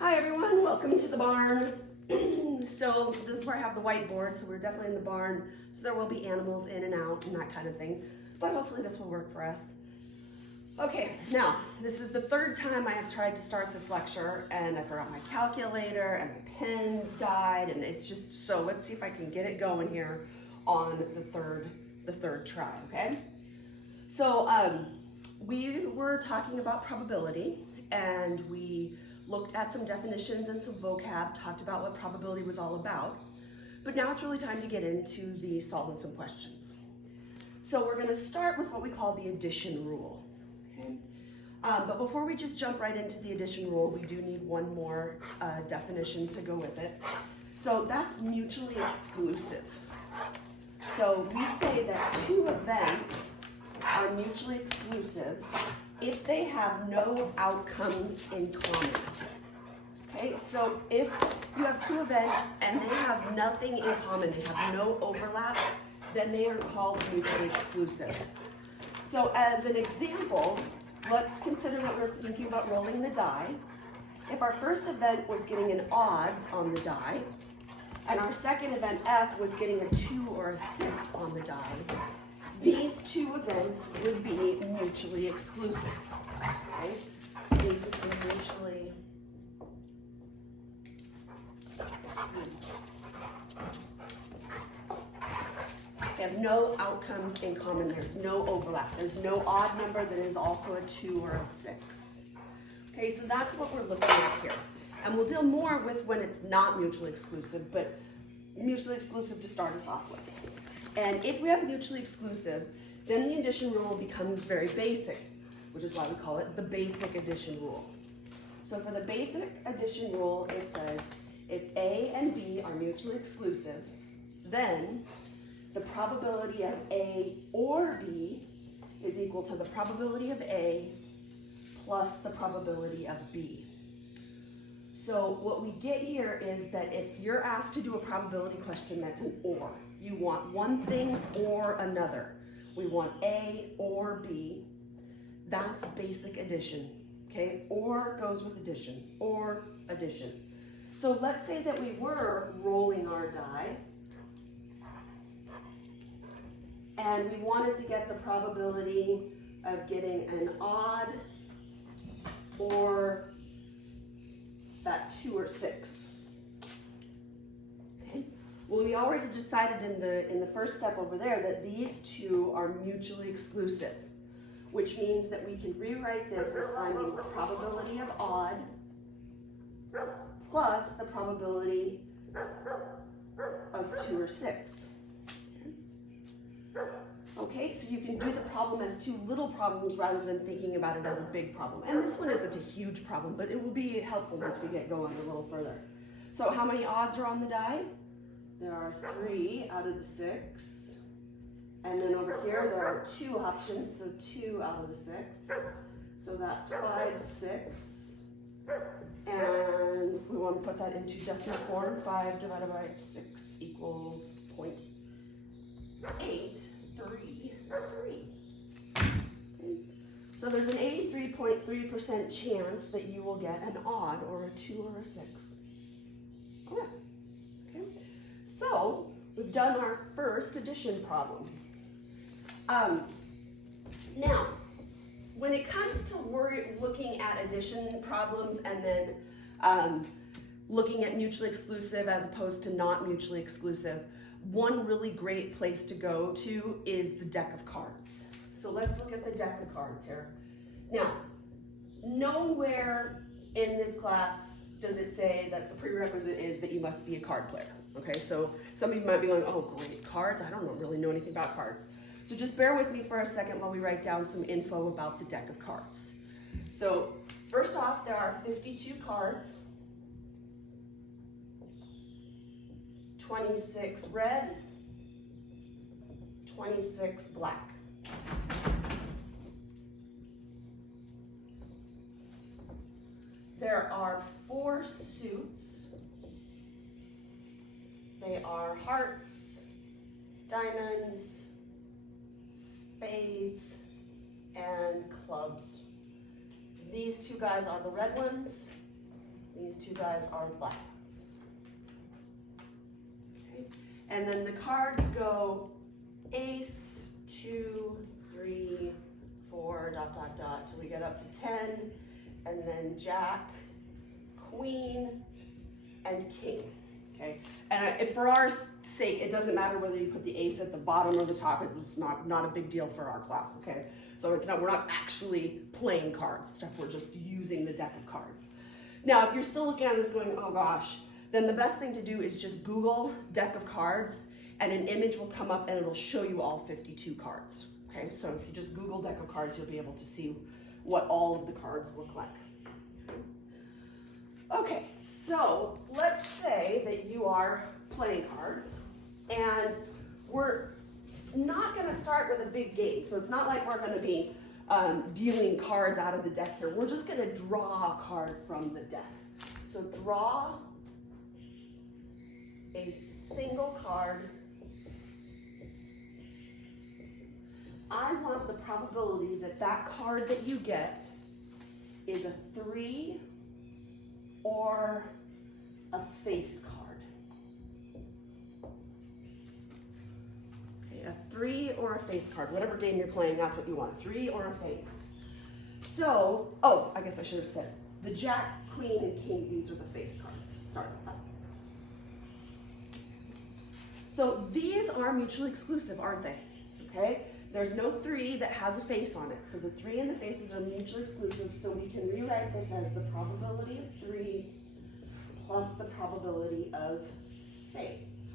Hi everyone, welcome to the barn. So this is where I have the whiteboard, so we're definitely in the barn, so there will be animals in and out and that kind of thing, but hopefully this will work for us. Okay, now this is the third time I have tried to start this lecture and I forgot my calculator and my pens died, and it's just, so let's see if I can get it going here on the third try, okay? So we were talking about probability and we looked at some definitions and some vocab, talked about what probability was all about, but now it's really time to get into the solving some questions. So we're gonna start with what we call the addition rule, okay? But before we just jump right into the addition rule, we do need one more definition to go with it. So that's mutually exclusive. So we say that two events are mutually exclusive if they have no outcomes in common. Okay, so if you have two events and they have nothing in common, they have no overlap, then they are called mutually exclusive. So as an example, let's consider that we're thinking about rolling the die. If our first event was getting an odds on the die, and our second event, F, was getting a 2 or a 6 on the die, these two events would be mutually exclusive, okay? So these would be mutually exclusive. They have no outcomes in common. There's no overlap. There's no odd number that is also a 2 or a 6. Okay, so that's what we're looking at here. And we'll deal more with when it's not mutually exclusive, but mutually exclusive to start us off with. And if we have mutually exclusive, then the addition rule becomes very basic, which is why we call it the basic addition rule. So for the basic addition rule, it says if A and B are mutually exclusive, then the probability of A or B is equal to the probability of A plus the probability of B. So what we get here is that if you're asked to do a probability question that's an or, you want one thing or another. We want A or B. That's basic addition, okay? Or goes with addition, or addition. So let's say that we were rolling our die and we wanted to get the probability of getting an odd or that 2 or 6. Okay. Well, we already decided in the first step over there that these two are mutually exclusive, which means that we can rewrite this as finding the probability of odd plus the probability of 2 or 6. Okay, so you can do the problem as two little problems rather than thinking about it as a big problem. And this one isn't a huge problem, but it will be helpful once we get going a little further. So how many odds are on the die? There are 3 out of the 6. And then over here, there are 2 options, so 2 out of the 6. So that's 5, 6. And we want to put that into decimal form. 5 divided by 6 equals 0.83. So there's an 83.3% chance that you will get an odd or a 2 or a 6. Correct. Okay. So we've done our first addition problem. Now, when it comes to looking at addition problems and then looking at mutually exclusive as opposed to not mutually exclusive, one really great place to go to is the deck of cards. So let's look at the deck of cards here. Now, nowhere in this class does it say that the prerequisite is that you must be a card player. Okay, so some of you might be going, oh great, cards? I don't really know anything about cards. So just bear with me for a second while we write down some info about the deck of cards. So first off, there are 52 cards. 26 red, 26 black. There are 4 suits. They are hearts, diamonds, spades, and clubs. These two guys are the red ones. These two guys are blacks. Okay, and then the cards go ace, 2, 3, 4, dot, dot, dot, till we get up to 10, and then jack, queen, and king. Okay, and if for our sake, it doesn't matter whether you put the ace at the bottom or the top. It's not a big deal for our class. Okay, so we're not actually playing cards stuff. We're just using the deck of cards. Now, if you're still looking at this going, oh gosh, then the best thing to do is just Google deck of cards, and an image will come up and it'll show you all 52 cards. Okay, so if you just Google deck of cards, you'll be able to see what all of the cards look like. Okay, so let's say that you are playing cards, and we're not going to start with a big game. So it's not like we're going to be dealing cards out of the deck here. We're just going to draw a card from the deck. So draw a single card. I want the probability that that card that you get is a 3 or a face card. Okay, a 3 or a face card. Whatever game you're playing, that's what you want, 3 or a face. So, oh, I guess I should have said, the jack, queen, and king, these are the face cards. Sorry about that. So these are mutually exclusive, aren't they? Okay, there's no 3 that has a face on it. So the 3 and the faces are mutually exclusive, so we can rewrite this as the probability of 3 plus the probability of face.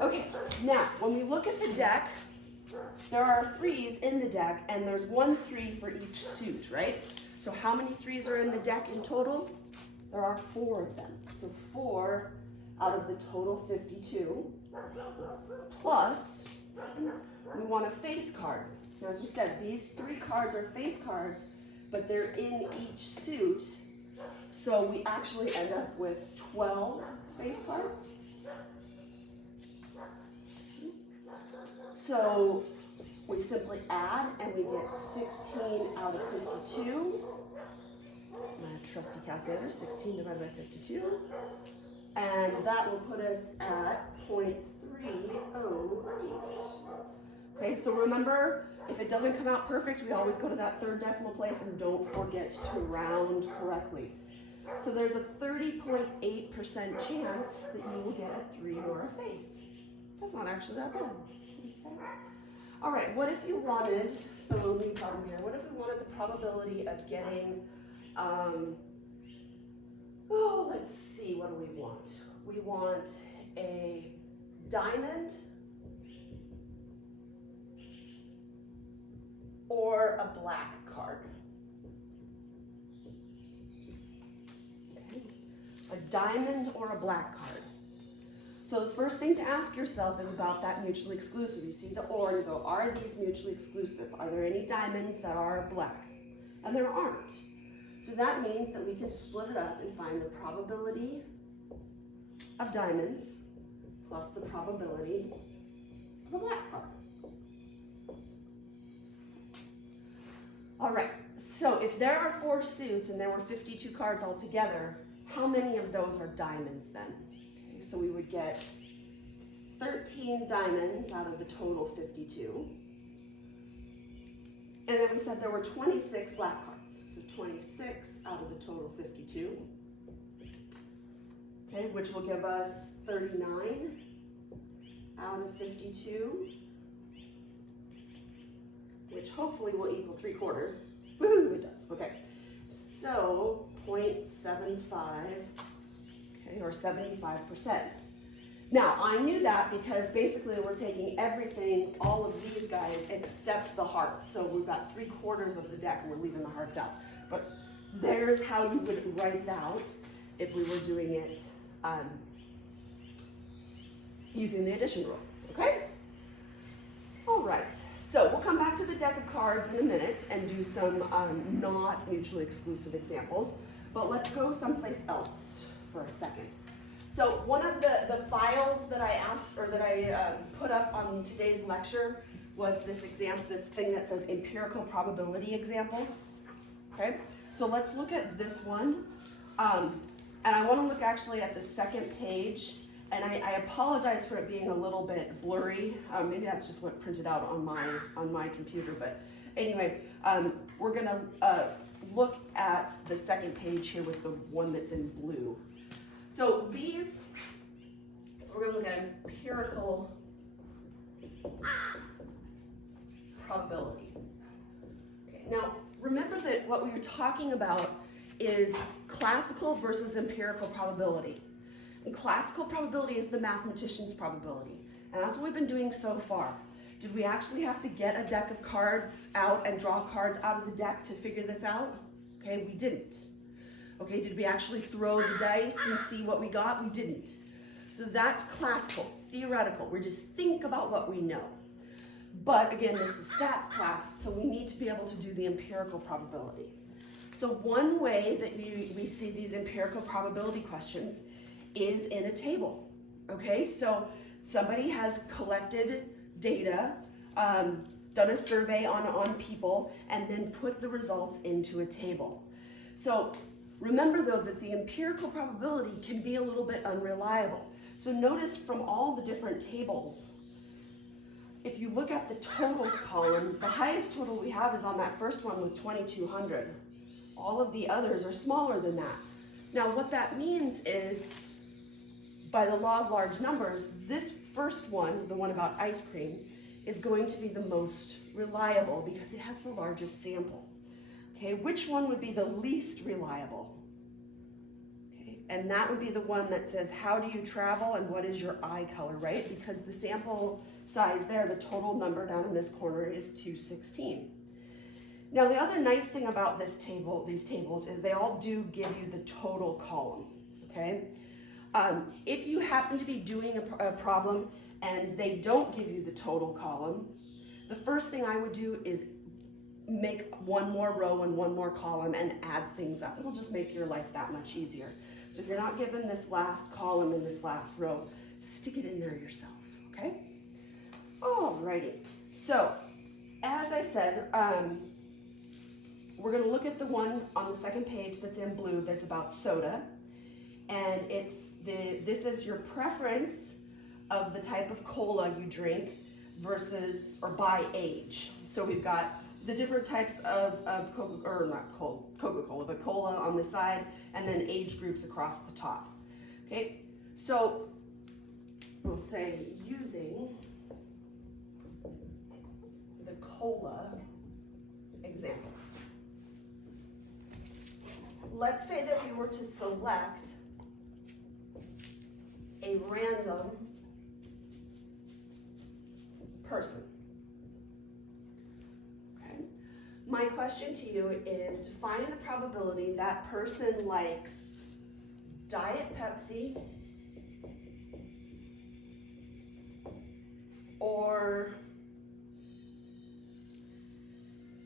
Okay, now when we look at the deck, there are 3s in the deck, and there's 1 3 for each suit, right? So how many 3s are in the deck in total? There are 4 of them. So 4 out of the total 52, plus we want a face card. Now, as we said, these 3 cards are face cards, but they're in each suit, so we actually end up with 12 face cards. So we simply add, and we get 16 out of 52. My trusty calculator, 16 divided by 52. And that will put us at 0.308. Okay, so remember, if it doesn't come out perfect, we always go to that 3rd decimal place, and don't forget to round correctly. So there's a 30.8% chance that you will get a 3 or a face. That's not actually that bad. Okay. All right, what if you wanted, so we'll leave problem here, what if we wanted the probability of getting, oh, let's see, what do we want? We want a diamond or a black card. Okay. A diamond or a black card. So the first thing to ask yourself is about that mutually exclusive. You see the or and you go, are these mutually exclusive? Are there any diamonds that are black? And there aren't. So that means that we can split it up and find the probability of diamonds plus the probability of a black card. All right, so if there are 4 suits and there were 52 cards altogether, how many of those are diamonds then? Okay, so we would get 13 diamonds out of the total 52. And then we said there were 26 black cards. So 26 out of the total 52. Okay, which will give us 39 out of 52, which hopefully will equal 3/4. Woohoo, it does. Okay, so 0.75, okay, or 75%. Now, I knew that because basically we're taking everything, all of these guys, except the heart. So we've got 3/4 of the deck and we're leaving the hearts out. But there's how you would write it out if we were doing it using the addition rule, okay? All right, so we'll come back to the deck of cards in a minute and do some not mutually exclusive examples, but let's go someplace else for a second. So one of the files that I asked, or that I put up on today's lecture was this thing that says empirical probability examples, okay? So let's look at this one. And I want to look actually at the second page. And I apologize for it being a little bit blurry. Maybe that's just what printed out on my computer. But anyway, we're going to look at the second page here with the one that's in blue. So we're going to look at empirical probability. Okay, now, remember that what we were talking about is classical versus empirical probability. And classical probability is the mathematician's probability. And that's what we've been doing so far. Did we actually have to get a deck of cards out and draw cards out of the deck to figure this out? Okay, we didn't. Okay, did we actually throw the dice and see what we got? We didn't. So that's classical, theoretical. We just think about what we know. But again, this is stats class, so we need to be able to do the empirical probability. So one way that we see these empirical probability questions is in a table. Okay, so somebody has collected data, done a survey on people, and then put the results into a table. So remember though that the empirical probability can be a little bit unreliable. So notice from all the different tables, if you look at the totals column, the highest total we have is on that first one with 2,200. All of the others are smaller than that. Now what that means is, by the law of large numbers, this first one, the one about ice cream, is going to be the most reliable because it has the largest sample. Okay, which one would be the least reliable? Okay, and that would be the one that says, how do you travel and what is your eye color, right? Because the sample size there, the total number down in this corner is 216. Now the other nice thing about these tables is they all do give you the total column, okay? If you happen to be doing a problem and they don't give you the total column, the first thing I would do is make one more row and one more column and add things up. It'll just make your life that much easier. So if you're not given this last column in this last row, stick it in there yourself, okay? Alrighty, so as I said, we're gonna look at the one on the second page that's in blue that's about soda. And this is your preference of the type of cola you drink versus, or by age. So we've got the different types of Coca-Cola, but cola on the side, and then age groups across the top. Okay, so we'll say using the cola example. Let's say that we were to select a random person. Okay. My question to you is to find the probability that person likes Diet Pepsi or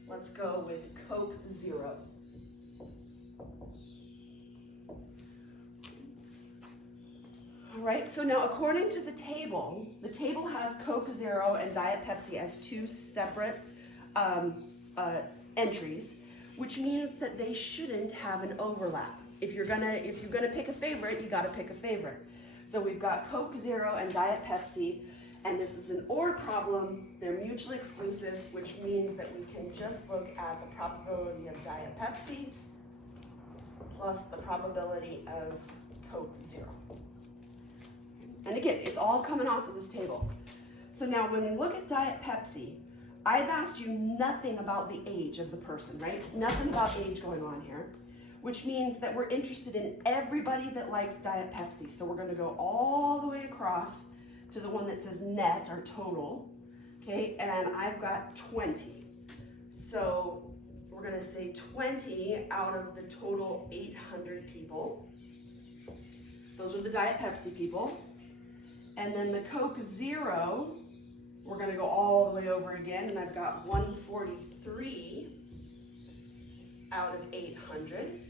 let's go with Coke Zero. All right, so now according to the table has Coke Zero and Diet Pepsi as two separate entries, which means that they shouldn't have an overlap. If you're gonna pick a favorite, you gotta pick a favorite. So we've got Coke Zero and Diet Pepsi, and this is an OR problem. They're mutually exclusive, which means that we can just look at the probability of Diet Pepsi plus the probability of Coke Zero. And again, it's all coming off of this table. So now when we look at Diet Pepsi, I've asked you nothing about the age of the person, right? Nothing about age going on here, which means that we're interested in everybody that likes Diet Pepsi. So we're gonna go all the way across to the one that says net, or total, okay? And I've got 20. So we're gonna say 20 out of the total 800 people. Those are the Diet Pepsi people. And then the Coke Zero, we're gonna go all the way over again, and I've got 143 out of 800.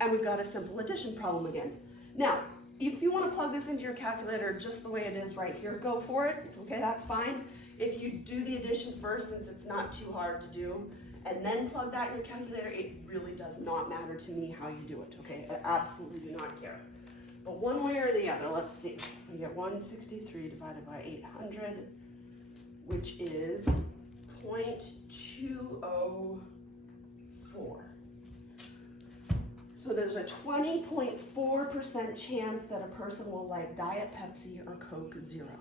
And we've got a simple addition problem again. Now, if you wanna plug this into your calculator just the way it is right here, go for it, okay, that's fine. If you do the addition first, since it's not too hard to do, and then plug that in your calculator, it really does not matter to me how you do it, okay? I absolutely do not care. But one way or the other, let's see. We get 163 divided by 800, which is 0.204. So there's a 20.4% chance that a person will like Diet Pepsi or Coke Zero.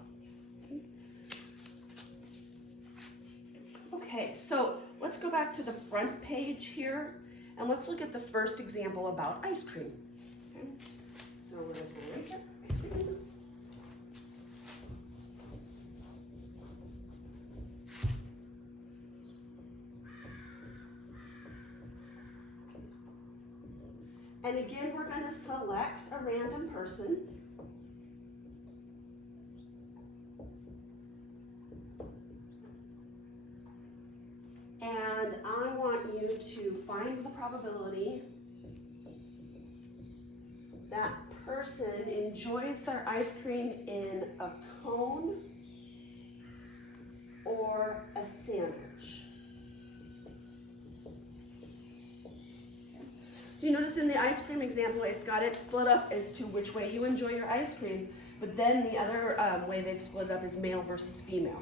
Okay, so let's go back to the front page here, and let's look at the first example about ice cream. Okay, so where's my eraser? Ice cream. And again, we're going to select a random person. And I want you to find the probability that person enjoys their ice cream in a cone or a sandwich. So you notice in the ice cream example, it's got it split up as to which way you enjoy your ice cream, but then the other way they've split up is male versus female.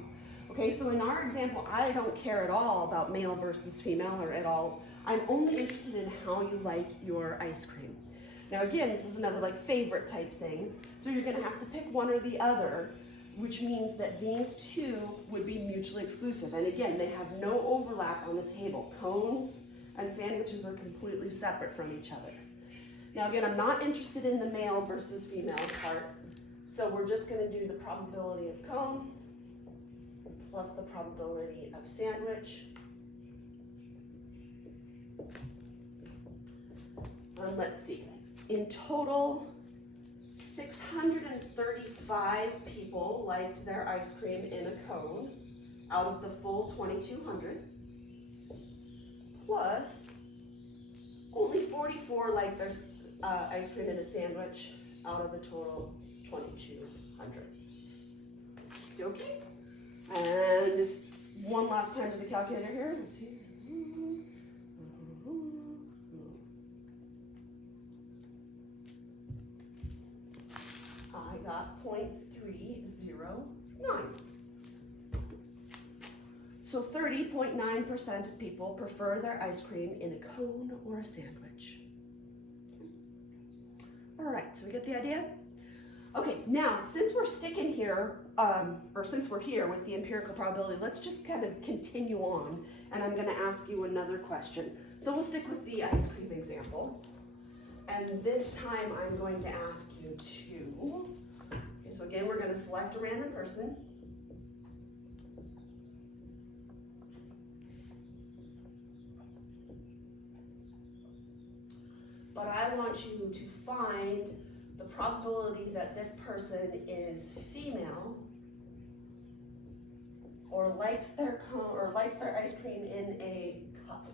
Okay, so in our example, I don't care at all about male versus female or at all. I'm only interested in how you like your ice cream. Now again, this is another like favorite type thing, so you're gonna have to pick one or the other, which means that these two would be mutually exclusive. And again, they have no overlap on the table. Cones and sandwiches are completely separate from each other. Now again, I'm not interested in the male versus female part, so we're just going to do the probability of cone plus the probability of sandwich. And let's see, in total, 635 people liked their ice cream in a cone out of the full 2,200. Plus, only 44 like their ice cream in a sandwich out of the total 2,200. Okay? And just one last time to the calculator here. Let's see. I got 0.309. So 30.9% of people prefer their ice cream in a cone or a sandwich. All right, so we get the idea? Okay, now, since we're sticking here, or since we're here with the empirical probability, let's just kind of continue on, and I'm gonna ask you another question. So we'll stick with the ice cream example, and this time I'm going to ask you to, okay, so again, we're gonna select a random person. But I want you to find the probability that this person is female or likes their ice cream in a cup.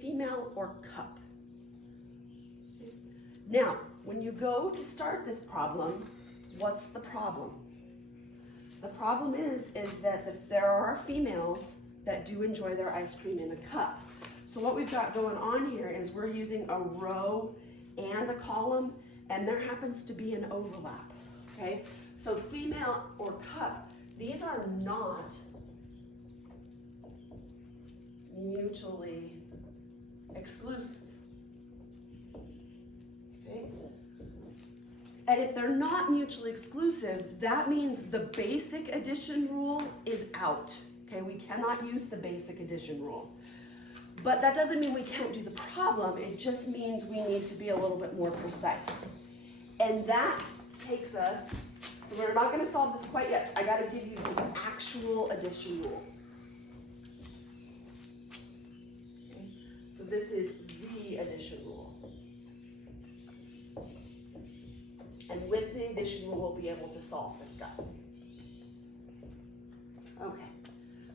Female or cup. Now, when you go to start this problem, what's the problem? The problem is that there are females that do enjoy their ice cream in a cup. So what we've got going on here is we're using a row and a column, and there happens to be an overlap, okay? So female or cup, these are not mutually exclusive, okay? And if they're not mutually exclusive, that means the basic addition rule is out. Okay, we cannot use the basic addition rule. But that doesn't mean we can't do the problem, it just means we need to be a little bit more precise. And that takes us, so we're not gonna solve this quite yet. I gotta give you the actual addition rule. Okay, so this is the addition rule. And with the addition rule, we'll be able to solve this guy. Okay.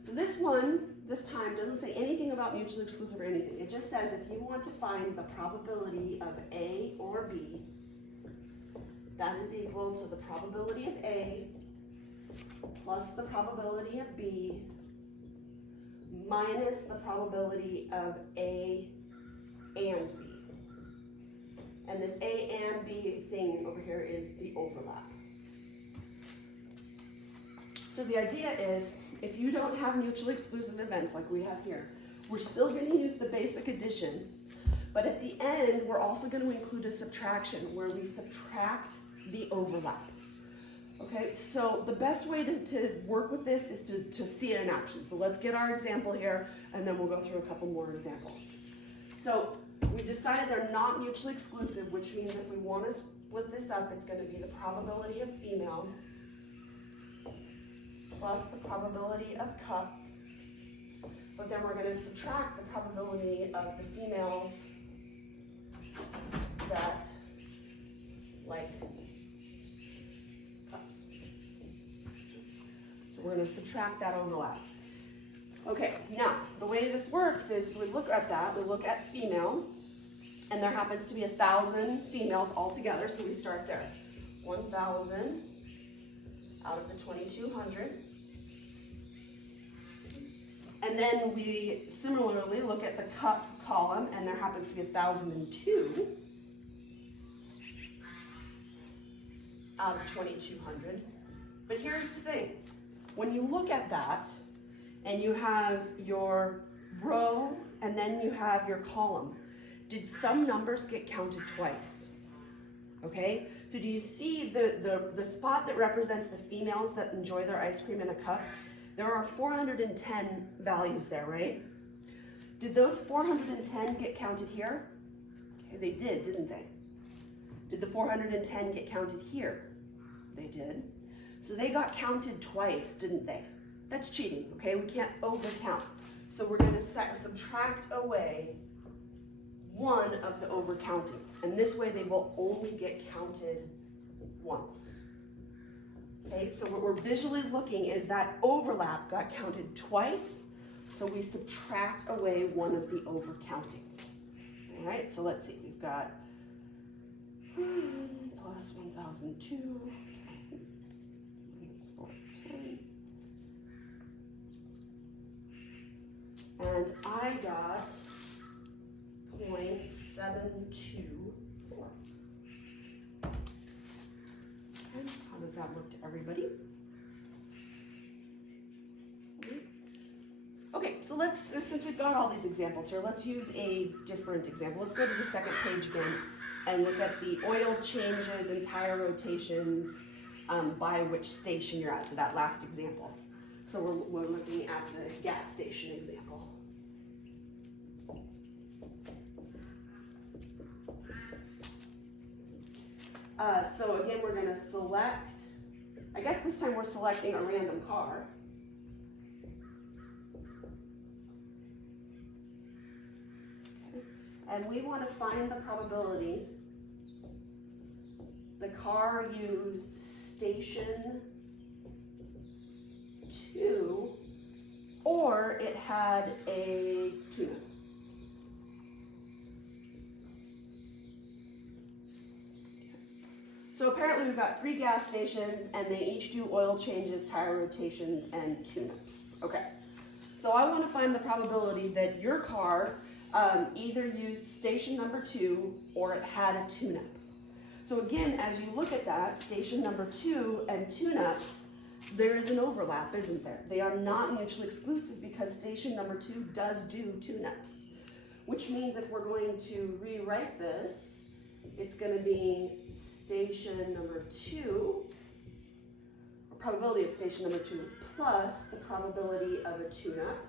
So this one, this time, doesn't say anything about mutually exclusive or anything. It just says if you want to find the probability of A or B, that is equal to the probability of A plus the probability of B minus the probability of A and B. And this A and B thing over here is the overlap. So the idea is, if you don't have mutually exclusive events like we have here, we're still going to use the basic addition, but at the end, we're also going to include a subtraction where we subtract the overlap. Okay, so the best way to work with this is to see it in action. So let's get our example here, and then we'll go through a couple more examples. So we decided they're not mutually exclusive, which means if we want to split this up, it's going to be the probability of female plus the probability of cup, but then we're going to subtract the probability of the females that like cups. So we're going to subtract that overlap. Okay, now the way this works is if we look at that, we look at female, and there happens to be 1,000 females altogether, so we start there. 1,000 out of the 2,200. And then we similarly look at the cup column, and there happens to be 1,002 out of 2,200. But here's the thing. When you look at that, and you have your row, and then you have your column, did some numbers get counted twice? Okay, so do you see the spot that represents the females that enjoy their ice cream in a cup? There are 410 values there, right? Did those 410 get counted here? Okay, they did, didn't they? Did the 410 get counted here? They did. So they got counted twice, didn't they? That's cheating, okay? We can't overcount. So we're going to subtract away one of the overcountings. And this way they will only get counted once. Okay, so what we're visually looking is that overlap got counted twice, so we subtract away one of the overcountings. All right, so let's see, we've got plus 1,002, 410, and I got 0.724. How does that look to everybody? Okay, so since we've got all these examples here, let's use a different example. Let's go to the second page again and look at the oil changes and tire rotations by which station you're at, so that last example. So we're looking at the gas station example. So again, we're going to select, I guess this time we're selecting a random car. Okay. And we want to find the probability the car used station 2 or it had a tune-up. So apparently we've got 3 gas stations and they each do oil changes, tire rotations, and tune-ups. Okay, so I want to find the probability that your car either used station number 2 or it had a tune-up. So again, as you look at that, station number 2 and tune-ups, there is an overlap, isn't there? They are not mutually exclusive because station number 2 does do tune-ups, which means if we're going to rewrite this, it's going to be station number 2, or probability of station number 2 plus the probability of a tune-up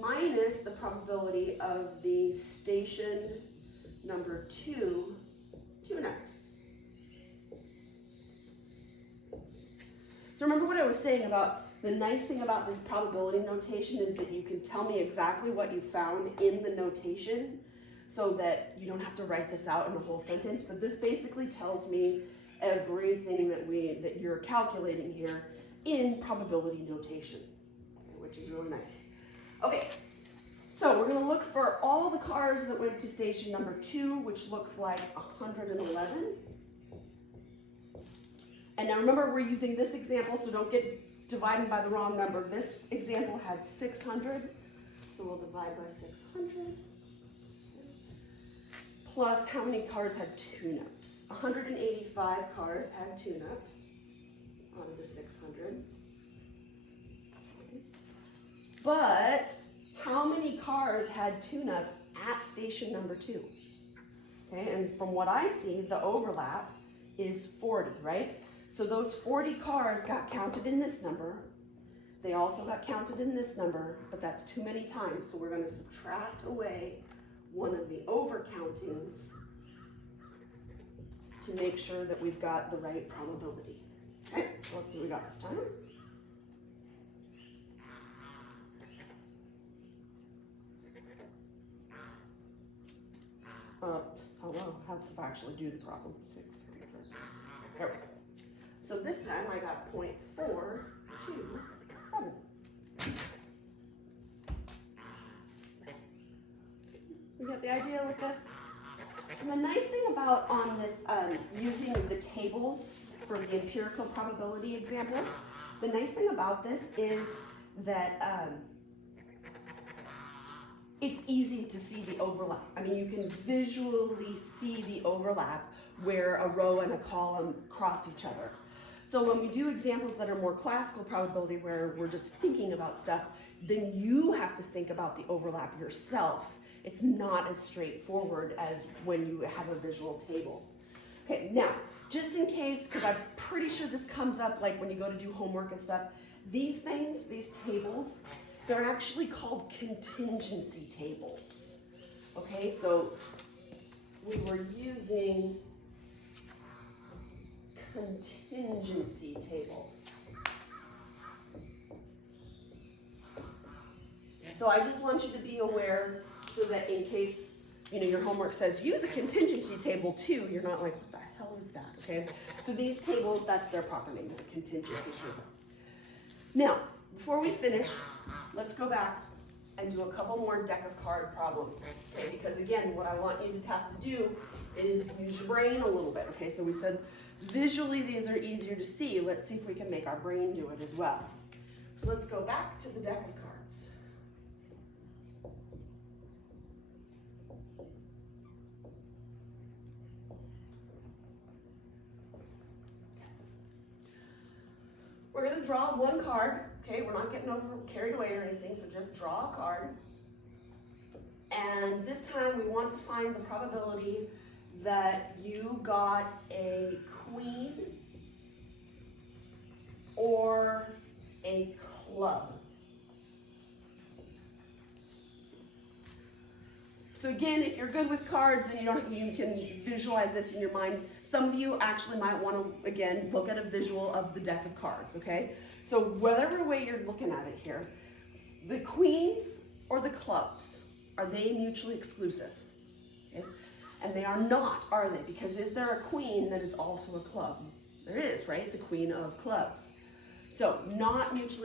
minus the probability of the station number 2 tune-ups. So remember what I was saying about the nice thing about this probability notation is that you can tell me exactly what you found in the notation so that you don't have to write this out in a whole sentence, but this basically tells me everything that you're calculating here in probability notation, okay, which is really nice. Okay, so we're going to look for all the cars that went to station number 2, which looks like 111. And now remember, we're using this example, so don't get divided by the wrong number. This example had 600, so we'll divide by 600. Plus, how many cars had tune-ups? 185 cars had tune-ups out of the 600. But how many cars had tune-ups at station number 2? Okay, and from what I see, the overlap is 40, right? So those 40 cars got counted in this number. They also got counted in this number, but that's too many times. So we're going to subtract away one of the overcountings to make sure that we've got the right probability. Okay, so let's see what we got this time. Hello, how does it actually do the problem? 600. There we go. So this time I got 0.427. We got the idea with this? So the nice thing about on this, using the tables for the empirical probability examples, the nice thing about this is that it's easy to see the overlap. I mean, you can visually see the overlap where a row and a column cross each other. So when we do examples that are more classical probability, where we're just thinking about stuff, then you have to think about the overlap yourself. It's not as straightforward as when you have a visual table. Okay, now, just in case, because I'm pretty sure this comes up like when you go to do homework and stuff, these things, these tables, they're actually called contingency tables. Okay, so we were using contingency tables. So I just want you to be aware so that in case, you know, your homework says use a contingency table too, you're not like, what the hell is that, okay? So these tables, that's their proper name, is a contingency table. Now, before we finish, let's go back and do a couple more deck of card problems, okay? Because again, what I want you to have to do is use your brain a little bit, okay? So we said visually these are easier to see. Let's see if we can make our brain do it as well. So let's go back to the deck of cards. We're going to draw one card, okay? We're not getting carried away or anything, so just draw a card. And this time we want to find the probability that you got a queen or a club. So again, if you're good with cards and you can visualize this in your mind, some of you actually might want to, again, look at a visual of the deck of cards, okay? So whatever way you're looking at it here, the queens or the clubs, are they mutually exclusive? Okay? And they are not, are they? Because is there a queen that is also a club? There is, right? The queen of clubs. So not mutually